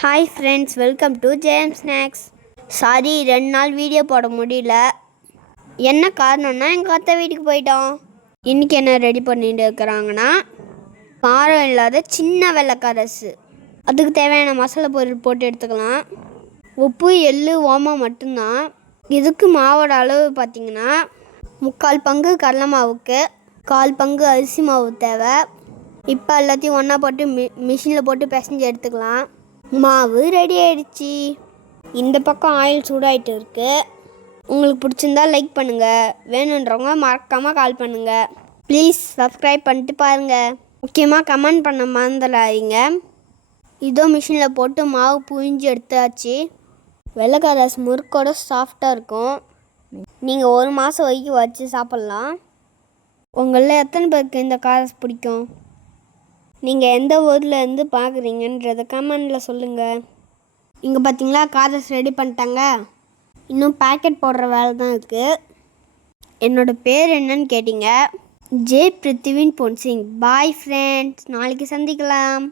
Hi friends, welcome to JM snacks. Sorry, 2 நாள் video போட முடியல. என்ன காரணம்னா எங்கள் அத்தை வீட்டுக்கு போயிட்டோம். இன்றைக்கி என்ன ரெடி பண்ணிட்டு இருக்கிறாங்கன்னா, காரம் இல்லாத சின்ன வெள்ளைக்காரசு. அதுக்கு தேவையான மசாலா பொருள் போட்டு எடுத்துக்கலாம். உப்பு, எள்ளு, ஓமம் மட்டும்தான். இதுக்கு மாவோட அளவு பார்த்திங்கன்னா 3/4 பங்கு கடலை மாவுக்கு 1/4 பங்கு அரிசி மாவு தேவை. இப்போ எல்லாத்தையும் ஒன்றா போட்டு மிஷினில் போட்டு பிசைஞ்சு எடுத்துக்கலாம். மாவு ரெடி ஆகிடுச்சி. இந்த பக்கம் ஆயில் சூடாகிட்டு இருக்குது. உங்களுக்கு பிடிச்சிருந்தா லைக் பண்ணுங்கள், வேணுன்றவங்க மறக்காமல் கால் பண்ணுங்கள். ப்ளீஸ் சப்ஸ்கிரைப் பண்ணிட்டு பாருங்கள். முக்கியமாக கமெண்ட் பண்ண மறந்துடாதீங்க. இதோ மிஷினில் போட்டு மாவு புழிஞ்சு எடுத்தாச்சு. வெள்ளைக்காரஸ் முறுக்கோட சாஃப்டாக இருக்கும். நீங்கள் 1 மாதம் வரைக்கும் வச்சு சாப்பிட்லாம். உங்களில் எத்தனை பேருக்கு இந்த காரஸ் பிடிக்கும்? நீங்கள் எந்த ஊரில் இருந்து பார்க்குறீங்கன்றத கமெண்டில் சொல்லுங்கள். இங்கே பார்த்தீங்களா, காரஸ் ரெடி பண்ணிட்டாங்க. இன்னும் பேக்கெட் போடுற வேலை தான் இருக்குது. என்னோடய பேர் என்னன்னு கேட்டிங்க. ஜே பிருத்திவின் பொன்சிங். பாய் ஃப்ரெண்ட்ஸ், நாளைக்கு சந்திக்கலாம்.